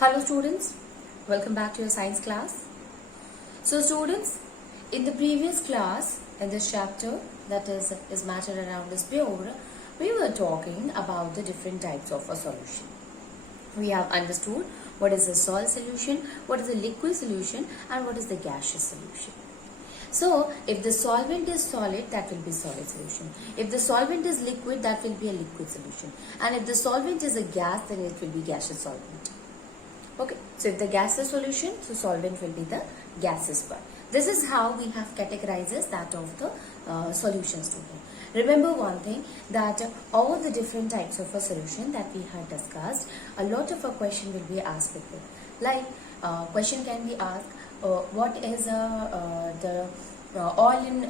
Hello students, welcome back to your science class. So students, in the previous class, in this chapter that is matter around is pure, we were talking about the different types of a solution. We have understood what is a solid solution, what is a liquid solution, and what is the gaseous solution. So, if the solvent is solid, that will be solid solution. If the solvent is liquid, that will be a liquid solution. And if the solvent is a gas, then it will be gaseous solvent. Okay, so if the gaseous solution, so solvent will be the gaseous one. This is how we have categorized that of the solution student. Remember one thing, that all the different types of a solution that we had discussed, a lot of a question will be asked with it. Like question can be asked, what is the oil in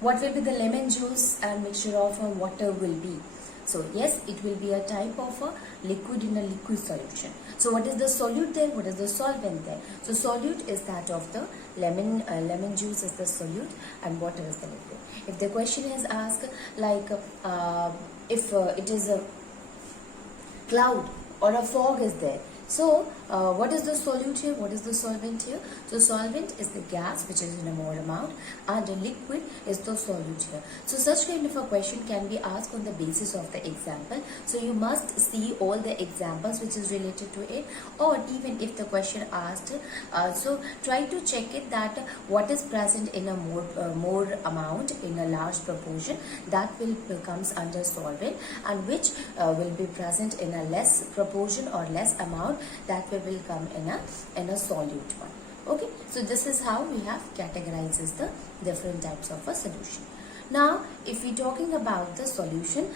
what will be the lemon juice and mixture of water will be. So yes, it will be a type of a liquid in a liquid solution. So what is the solute there? What is the solvent there? So solute is that of the lemon juice is the solute and water is the liquid. If the question is asked like if it is a cloud or a fog is there. So what is the solute here? What is the solvent here? So solvent is the gas which is in a more amount, and the liquid is the solute here. So such kind of a question can be asked on the basis of the example. So you must see all the examples which is related to it, or even if the question asked, so try to check it that what is present in a more amount in a large proportion, that will becomes under solvent, and which will be present in a less proportion or less amount, that will come in a solute one. Okay, so this is how we have categorized the different types of a solution. Now if we talking about the solution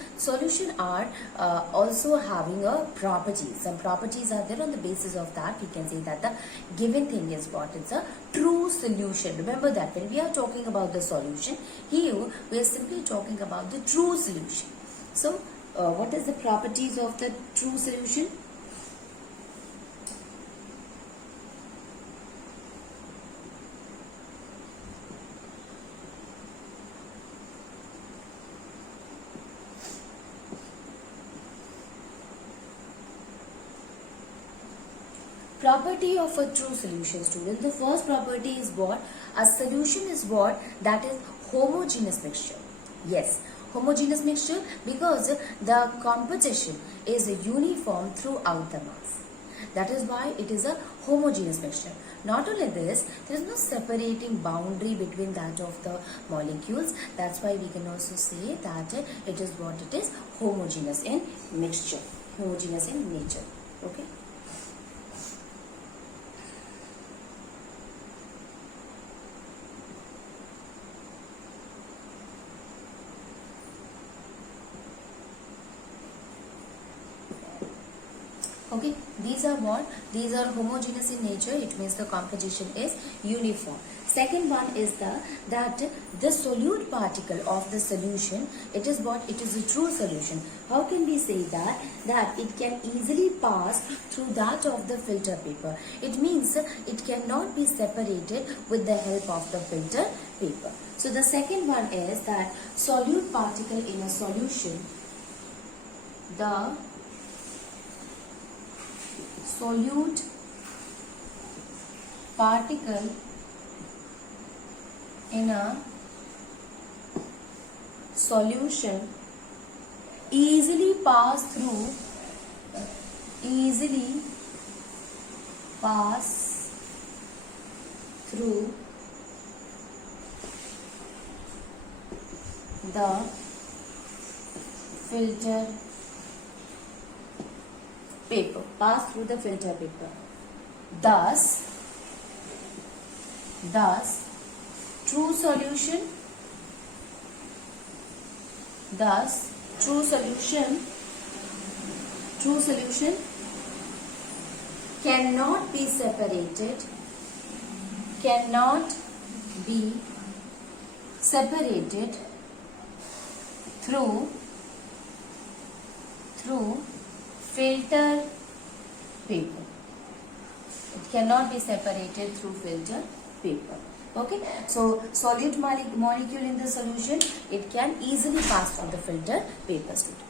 are also having a property. Some properties are there. On the basis of that we can say that the given thing is what? It's a true solution. Remember that when we are talking about the solution, here we are simply talking about the true solution. So what is the properties of the true solution? Property of a true solution, student. The first property is what? A solution is what? That is homogeneous mixture. Yes, homogeneous mixture, because the composition is uniform throughout the mass. That is why it is a homogeneous mixture. Not only this, there is no separating boundary between that of the molecules. That's why we can also say that it is what it is, homogeneous in mixture, homogeneous in nature. Okay. Okay, these are what? These are homogeneous in nature. It means the composition is uniform. Second one is that the solute particle of the solution, it is what? It is a true solution. How can we say that? That it can easily pass through that of the filter paper. It means it cannot be separated with the help of the filter paper. So the second one is that solute particle in a solution, the solute particle in a solution easily pass through the filter paper, pass through the filter paper. Thus true solution cannot be separated through filter paper. It cannot be separated through filter paper. Okay, so solute molecule in the solution, it can easily pass through the filter paper, student.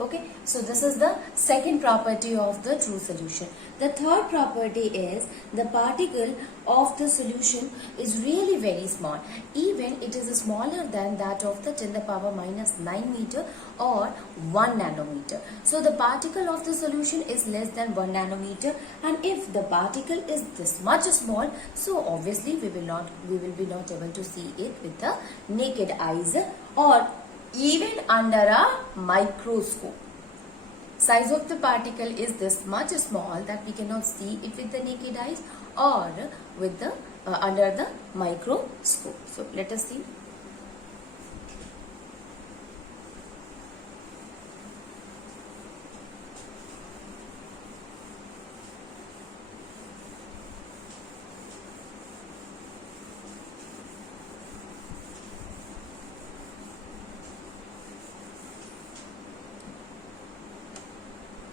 Okay, so this is the second property of the true solution. The third property is the particle of the solution is really very small. Even it is smaller than that of the 10 to the power minus 9 meter or 1 nanometer. So the particle of the solution is less than 1 nanometer, and if the particle is this much small, so obviously we will be not able to see it with the naked eyes or even under a microscope. Size of the particle is this much small that we cannot see it with the naked eyes or with the under the microscope. So let us see.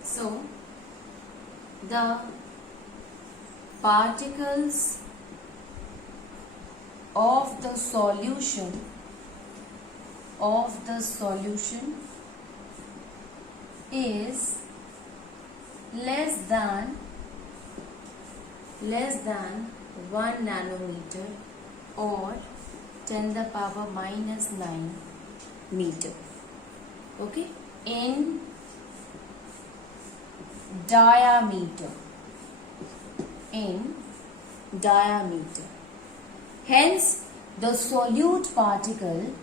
So, the particles of the solution is less than 1 nanometer or 10 to the power minus 9 meter. Okay, in diameter. Hence, the solute particle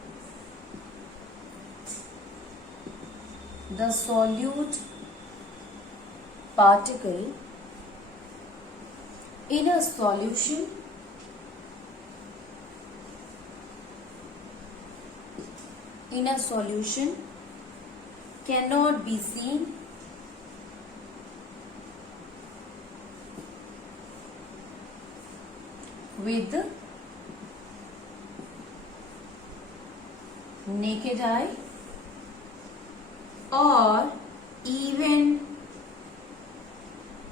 in a solution cannot be seen with the naked eye or even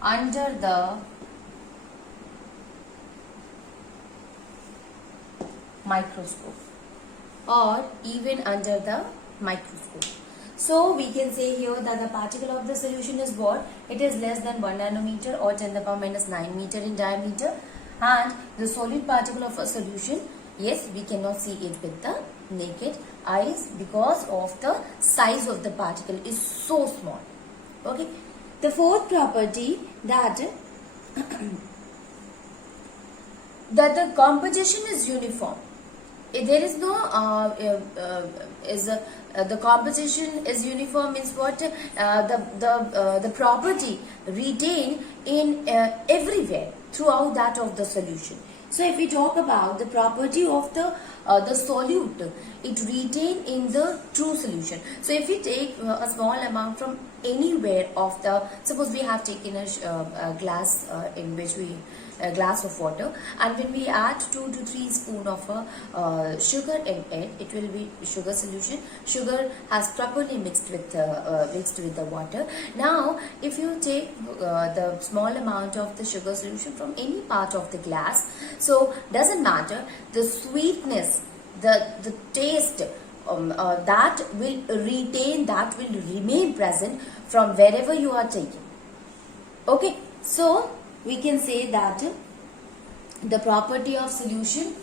under the microscope. So we can say here that the particle of the solution is what? It is less than 1 nanometer or 10 to the power minus 9 meter in diameter. And the solid particle of a solution, yes, we cannot see it with the naked eyes because of the size of the particle is so small. Okay. The fourth property that the composition is uniform. There is no the composition is uniform means what? The property retained in everywhere throughout that of the solution. So if we talk about the property of the solute, it retained in the true solution. So if we take a small amount from anywhere of the, suppose we have taken a glass in which we a glass of water, and when we add 2 to 3 spoon of sugar in it, it will be sugar solution. Sugar has properly mixed with the water. Now if you take the small amount of the sugar solution from any part of the glass, so doesn't matter, the sweetness, the taste that will retain, that will remain present from wherever you are taking. Okay, so we can say that the property of solution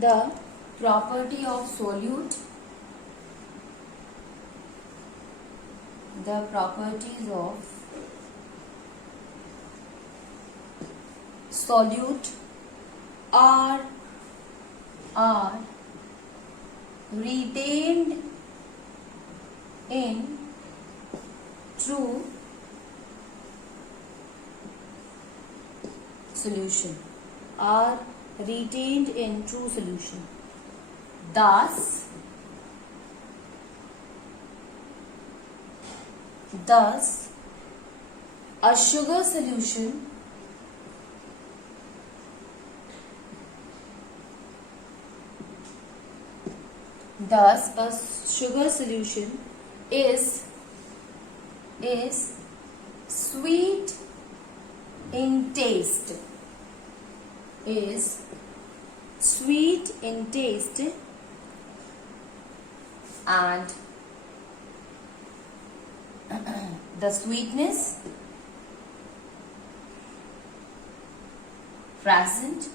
the properties of solute are retained in true solution. Thus, a sugar solution Thus, a sugar solution is sweet in taste. Is sweet in taste and the sweetness present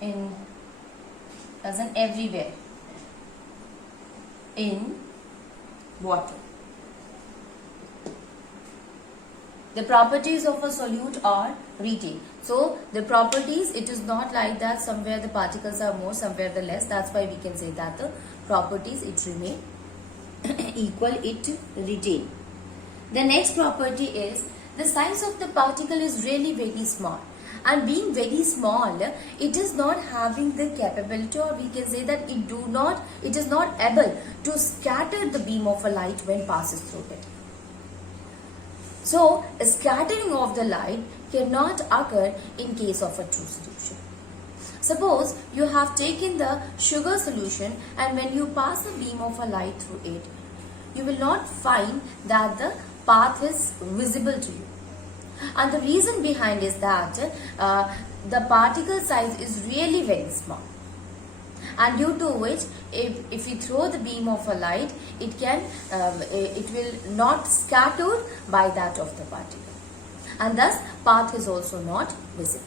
in everywhere in water. The properties of a solute are retained. So the properties, it is not like that somewhere the particles are more, somewhere the less. That's why we can say that the properties, it remain equal, it retain. The next property is the size of the particle is really very small. And being very small, it is not having the capability, or we can say that it is not able to scatter the beam of a light when passes through it. So, a scattering of the light cannot occur in case of a true solution. Suppose you have taken the sugar solution, and when you pass a beam of a light through it, you will not find that the path is visible to you. And the reason behind is that the particle size is really very small, and due to which if we throw the beam of a light, it will not scatter by that of the particle, and thus path is also not visible.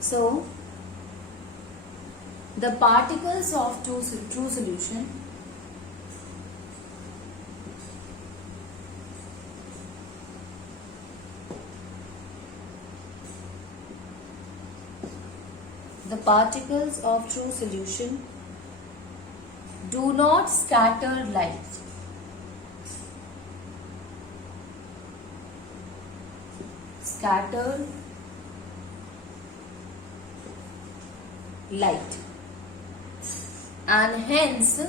So the particles of true solution do not scatter light. And hence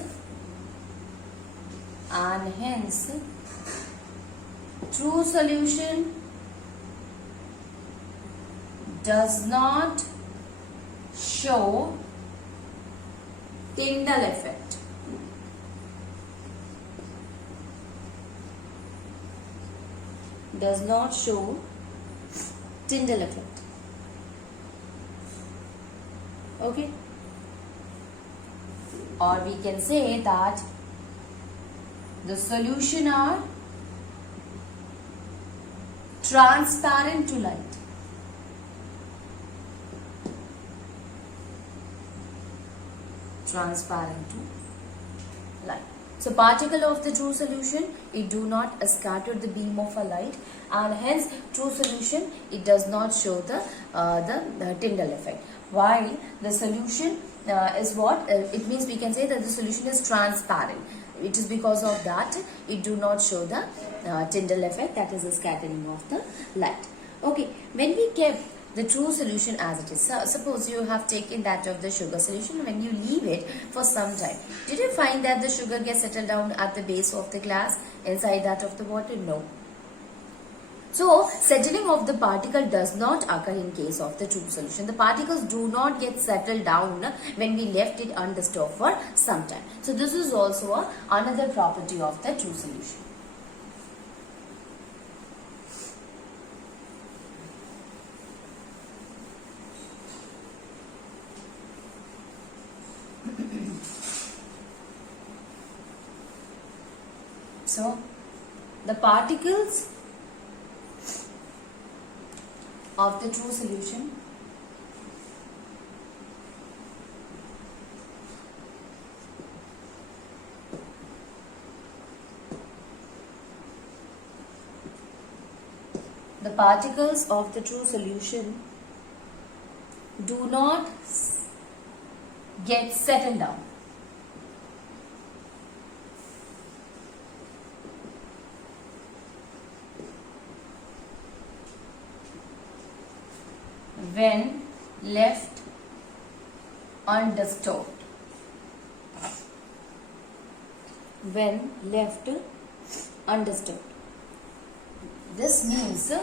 true solution does not show Tyndall effect. Okay, or we can say that the solution are transparent to light. So particle of the true solution, it do not scatter the beam of a light, and hence true solution, it does not show the Tyndall effect. While the solution is what? It means we can say that the solution is transparent. It is because of that it do not show the Tyndall effect, that is the scattering of the light. Okay, when we kept the true solution as it is, suppose you have taken that of the sugar solution, when you leave it for some time, did you find that the sugar gets settled down at the base of the glass inside that of the water? No. So, settling of the particle does not occur in case of the true solution. The particles do not get settled down when we left it undisturbed for some time. So, this is also another property of the true solution. So, the particles of the true solution do not get settled down. when left undisturbed. When left undisturbed. This means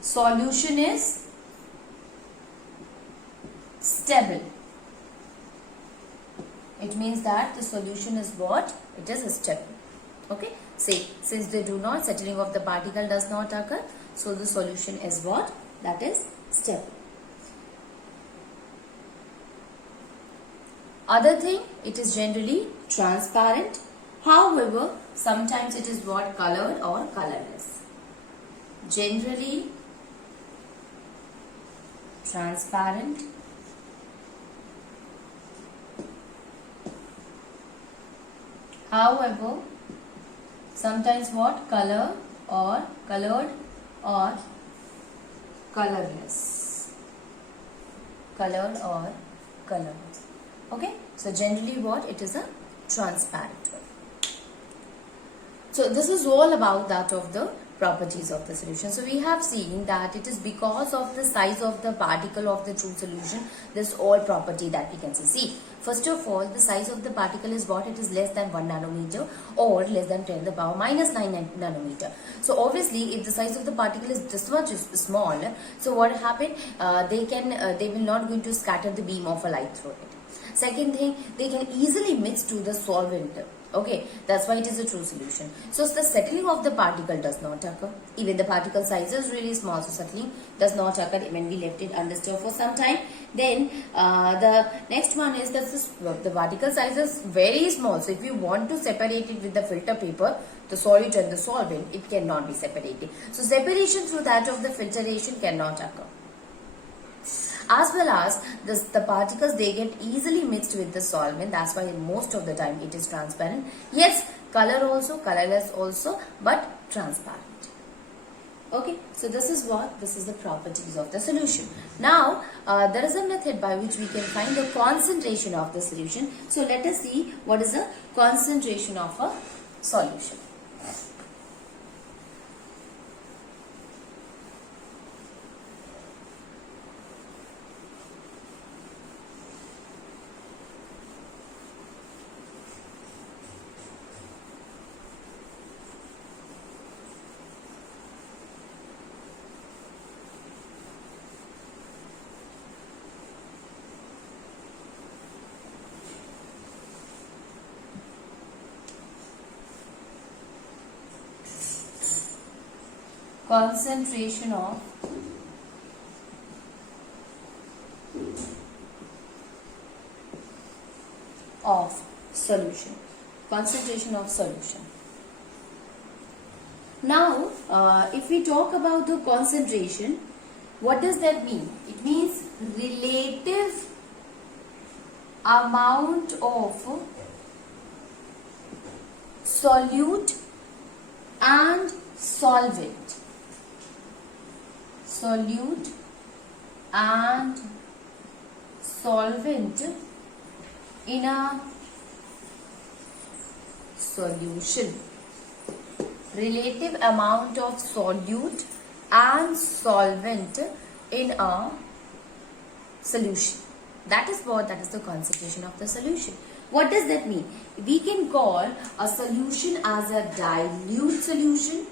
solution is stable. It means that the solution is what? It is stable. Okay. Say, since they do not, settling of the particle does not occur. So the solution is what? That is stable. Other thing, it is generally transparent. However, sometimes it is what? Colored or colorless. Generally transparent. However, sometimes what? Colored or colorless. Colored or colorless. Okay. So generally what? It is a transparent one. So this is all about that of the properties of the solution. So we have seen that it is because of the size of the particle of the true solution, this all property that we can see. See, first of all, the size of the particle is what? It is less than 1 nanometer or less than 10 to the power minus 9 nanometer. So obviously, if the size of the particle is this much small, so what happened? They will not going to scatter the beam of a light through it. Second thing, they can easily mix to the solvent. Okay, that's why it is a true solution. So the settling of the particle does not occur. Even the particle size is really small, so settling does not occur when we left it undisturbed for some time. Then the next one is that the particle size is very small. So if you want to separate it with the filter paper, the solute and the solvent, it cannot be separated. So separation through that of the filtration cannot occur. As well as the particles, they get easily mixed with the solvent. That's why most of the time it is transparent. Yes, color also, colorless also, but transparent. Okay, so this is the properties of the solution. Now, there is a method by which we can find the concentration of the solution. So let us see what is the concentration of a solution. Concentration of solution. Concentration of solution. Now, if we talk about the concentration, what does that mean? It means relative amount of solute and solvent. Solute and solvent in a solution. Relative amount of solute and solvent in a solution. That is the concentration of the solution. What does that mean? We can call a solution as a dilute solution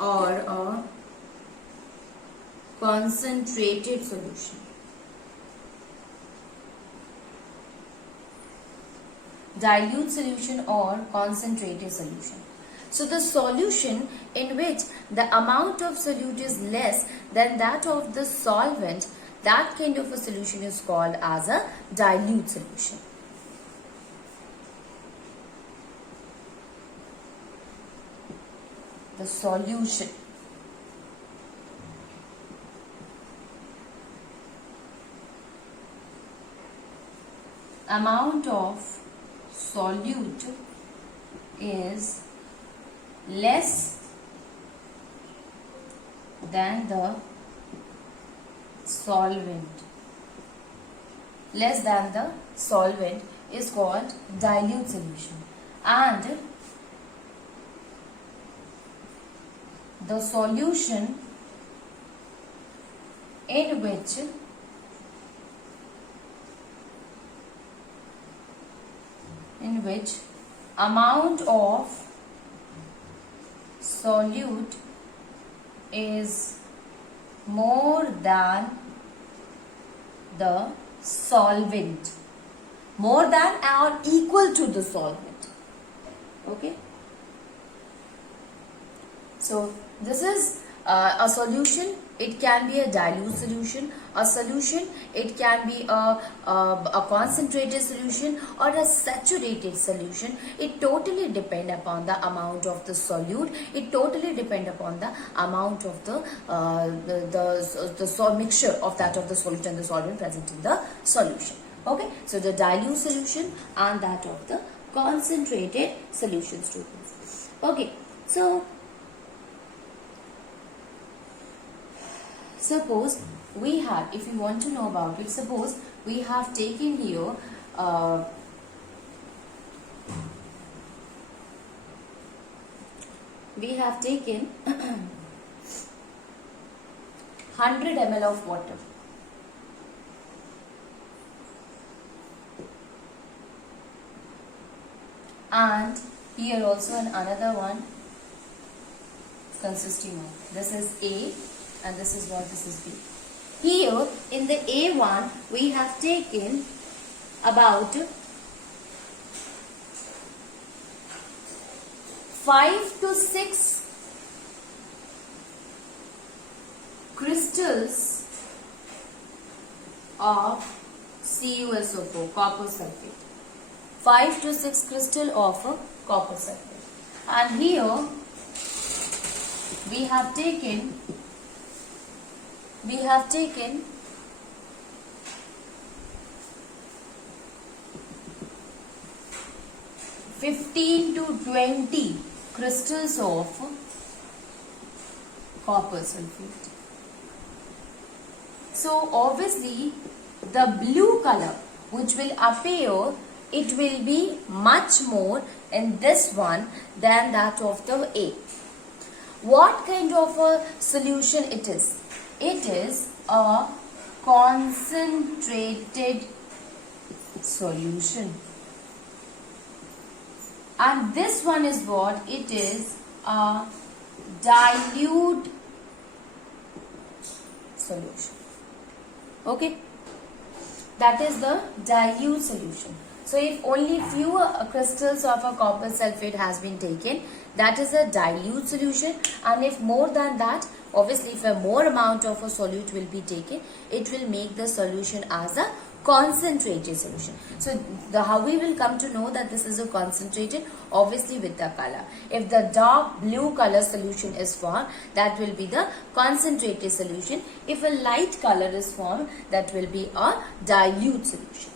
or a concentrated solution. Dilute solution or concentrated solution. So the solution in which the amount of solute is less than that of the solvent, that kind of a solution is called as a dilute solution. The solution amount of solute is less than the solvent. Less than the solvent is called dilute solution, and the solution in which amount of solute is more than the solvent, more than or equal to the solvent. Okay, so this is a solution. It can be a dilute solution, a solution, it can be a concentrated solution or a saturated solution. It totally depends upon the amount of the solute. It totally depends upon the amount of the mixture of that of the solute and the solvent present in the solution. Okay, so the dilute solution and that of the concentrated solution, students. Okay, so suppose we have, if you want to know about it, suppose we have taken here we have taken 100 ml of water, and here also another one consisting of, this is A and this is what, this is B. Here in the A1 we have taken about 5 to 6 crystals of CuSO4, copper sulfate. 5 to 6 crystal of copper sulfate. And here we have taken 15 to 20 crystals of copper sulfate. So obviously the blue color which will appear, it will be much more in this one than that of the A. What kind of a solution it is? It is a concentrated solution. And this one is what? It is a dilute solution. Okay? That is the dilute solution. So if only few crystals of a copper sulfate has been taken, that is a dilute solution. And if more than that, obviously if a more amount of a solute will be taken, it will make the solution as a concentrated solution. So how we will come to know that this is a concentrated? Obviously with the color. If the dark blue color solution is formed, that will be the concentrated solution. If a light color is formed, that will be a dilute solution.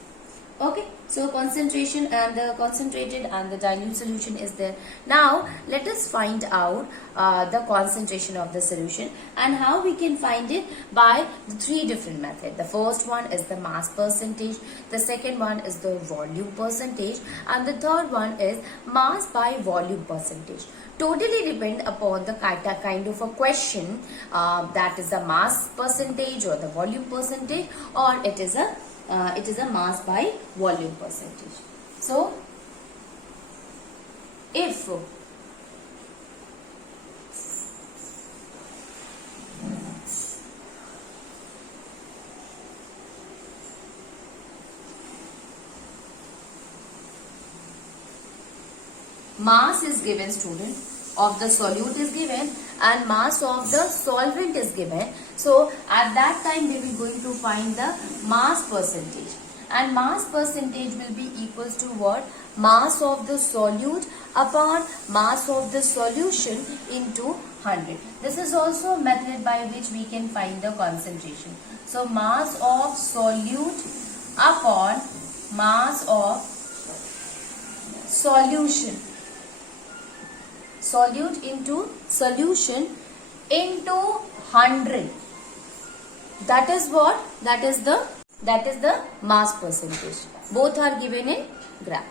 Okay, so concentration and the concentrated and the dilute solution is there. Now let us find out the concentration of the solution, and how we can find it by the 3 different methods. The first one is the mass percentage, the second one is the volume percentage, and the third one is mass by volume percentage. Totally depend upon the kind of a question, that is the mass percentage or the volume percentage, or it is a mass by volume percentage. So if mass is given, student, of the solute is given and mass of the solvent is given, so at that time we will going to find the mass percentage, and mass percentage will be equals to what? Mass of the solute upon mass of the solution into 100. This is also a method by which we can find the concentration. So mass of solute upon mass of solution, solute into solution into 100. That is what? That is the That is the mass percentage. Both are given in graph.